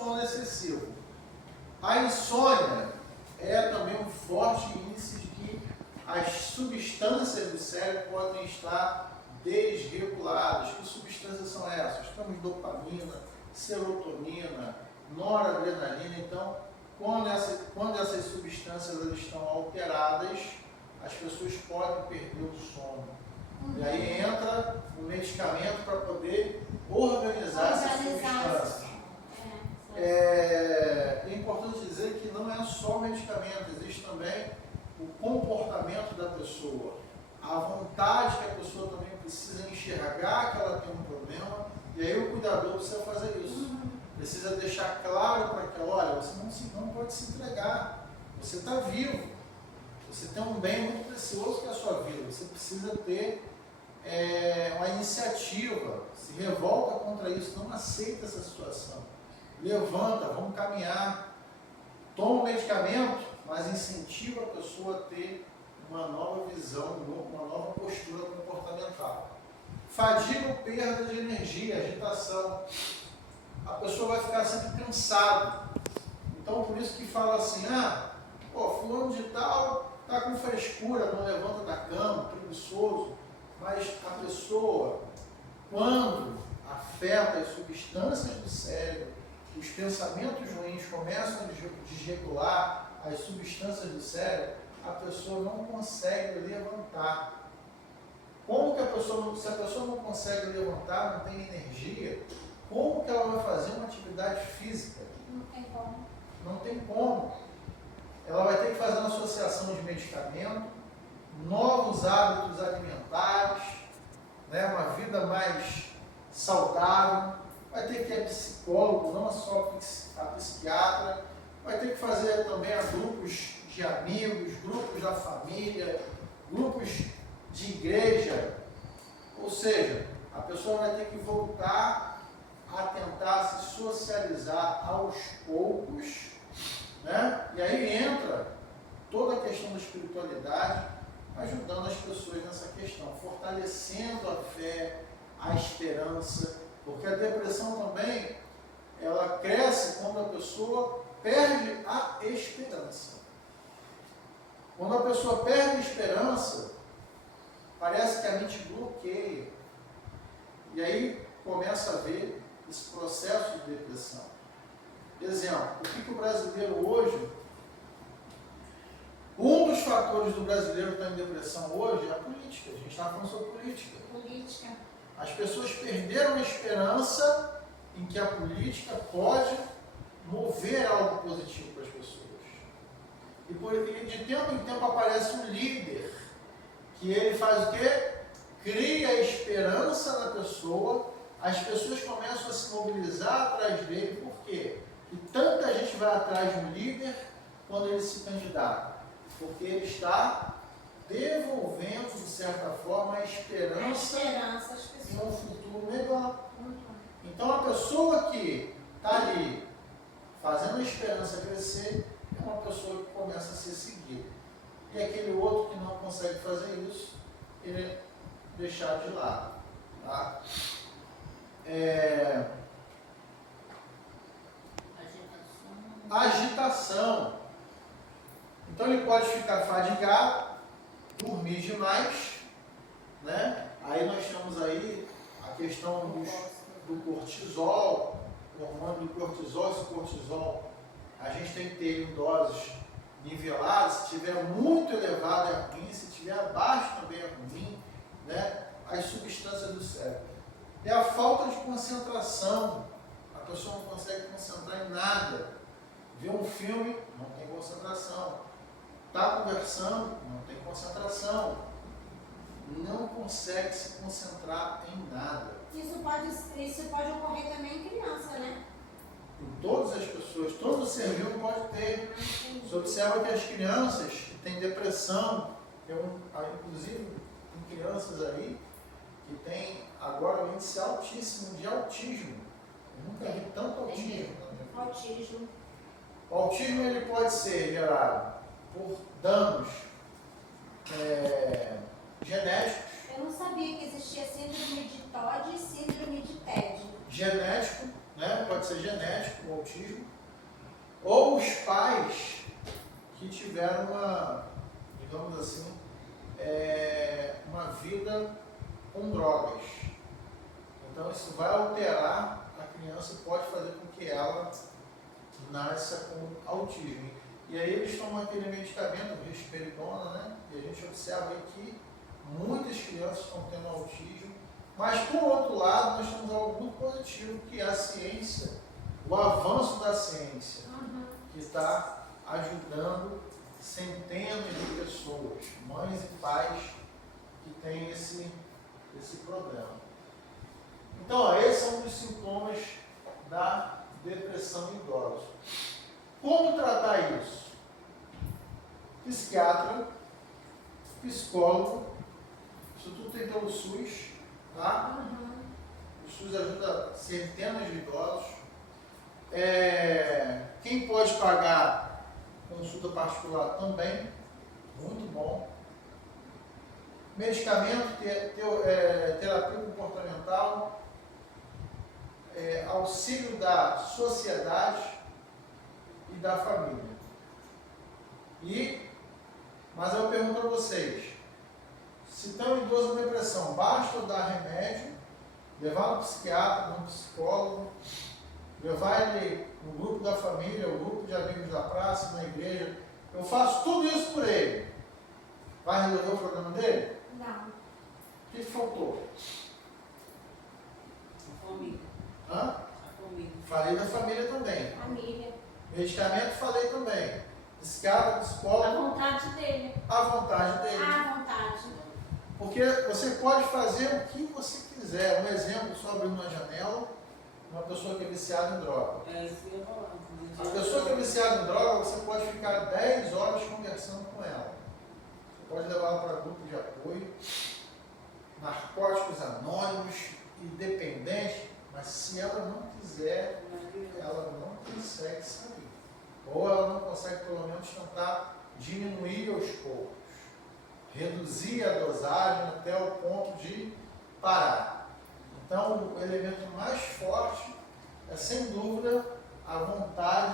sono excessivo. A insônia é também um forte índice de que as substâncias do cérebro podem estar desreguladas. Que substâncias são essas? Temos dopamina, serotonina, noradrenalina. Então, quando essas substâncias elas estão alteradas, as pessoas podem perder o sono. E aí entra o medicamento para poder organizar essas substâncias. É importante dizer que não é só o medicamento, existe também o comportamento da pessoa, a vontade que a pessoa também precisa enxergar que ela tem um problema, e aí o cuidador precisa fazer isso. Precisa deixar claro para que ela, olha, você não pode se entregar, você está vivo, você tem um bem muito precioso que é a sua vida, você precisa ter uma iniciativa, se revolta contra isso, não aceita essa situação. Levanta, vamos caminhar, toma o medicamento, mas incentiva a pessoa a ter uma nova visão, uma nova postura comportamental. Fadiga ou perda de energia, agitação. A pessoa vai ficar sempre cansada. Então, por isso que fala assim, fulano de tal está com frescura, não levanta da cama, preguiçoso. Mas a pessoa, quando afeta as substâncias do cérebro, os pensamentos ruins começam a desregular as substâncias do cérebro, a pessoa não consegue levantar. Como que se a pessoa não consegue levantar, não tem energia, como que ela vai fazer uma atividade física? Não tem como. Não tem como. Ela vai ter que fazer uma associação de medicamento, novos hábitos alimentares, uma vida mais saudável, vai ter que ir a psicólogo, não só a psiquiatra, vai ter que fazer também grupos de amigos, grupos da família, grupos de igreja, ou seja, a pessoa vai ter que voltar a tentar se socializar aos poucos, e aí entra toda a questão da espiritualidade, ajudando as pessoas nessa questão, fortalecendo a fé, a esperança, porque a depressão também, ela cresce quando a pessoa perde a esperança. Quando a pessoa perde a esperança, parece que a mente bloqueia. E aí começa a haver esse processo de depressão. Exemplo, o que o brasileiro hoje, um dos fatores do brasileiro que está em depressão hoje é a política. A gente está falando sobre política. As pessoas perderam a esperança em que a política pode mover algo positivo para as pessoas. E de tempo em tempo aparece um líder, que ele faz o quê? Cria esperança na pessoa, as pessoas começam a se mobilizar atrás dele, por quê? E tanta gente vai atrás de um líder quando ele se candidata, porque ele está devolvendo, de certa forma, a esperança em um futuro melhor. Então, a pessoa que está ali fazendo a esperança crescer é uma pessoa que começa a ser seguida. E aquele outro que não consegue fazer isso, ele é deixado de lado. Tá? Agitação. Então, ele pode ficar fadigado, dormir demais, Aí nós temos aí a questão do cortisol, o hormônio do cortisol. Esse cortisol, a gente tem que ter ele em doses niveladas. Se estiver muito elevado é ruim, se estiver abaixo também é ruim, As substâncias do cérebro. É a falta de concentração. A pessoa não consegue concentrar em nada. Vê um filme, não tem concentração. Está conversando, não tem concentração, não consegue se concentrar em nada. Isso pode ocorrer também em criança, Em todas as pessoas, todo ser vivo pode ter. Você observa que as crianças que têm depressão, inclusive tem crianças aí que têm agora um índice altíssimo de autismo. Eu nunca vi tanto autismo. Autismo. O autismo ele pode ser gerado por danos genéticos. Eu não sabia que existia síndrome de TOD e síndrome de TED. Genético, né? Pode ser genético, o autismo, ou os pais que tiveram uma, digamos assim, uma vida com drogas. Então isso vai alterar a criança, pode fazer com que ela nasça com autismo. E aí eles tomam aquele medicamento, risperidona, né? E a gente observa aí que muitas crianças estão tendo autismo. Mas, por outro lado, nós temos algo muito positivo, que é a ciência, o avanço da ciência, que está ajudando centenas de pessoas, mães e pais, que têm esse problema. Então, ó, esse é um dos sintomas da depressão em idosos. Como tratar isso? Psiquiatra, psicólogo, isso tudo tem pelo SUS, tá? O SUS ajuda centenas de idosos. Quem pode pagar consulta particular também, muito bom. Medicamento, terapia comportamental, auxílio da sociedade e da família. Mas eu pergunto a vocês, se tem um idoso com depressão, basta dar remédio, levar no psiquiatra, no psicólogo, levar ele no grupo da família, o grupo de amigos da praça, na igreja, eu faço tudo isso por ele. Vai resolver o problema dele? Não. O que faltou? A família. Hã? A família. Falei da família também. Família. Medicamento falei também. Psiquiatra, A psicólogo, vontade dele. à vontade dele. A vontade. Porque você pode fazer o que você quiser. Um exemplo, só abrindo uma janela, uma pessoa que é viciada em droga. É isso que eu ia falar. A pessoa que é viciada em droga, você pode ficar 10 horas conversando com ela. Você pode levar ela para grupo de apoio, narcóticos anônimos, independentes, mas se ela não quiser, ela não consegue sair. Ou ela não consegue, pelo menos, tentar diminuir aos poucos. Reduzir a dosagem até o ponto de parar. Então, o elemento mais forte é, sem dúvida, a vontade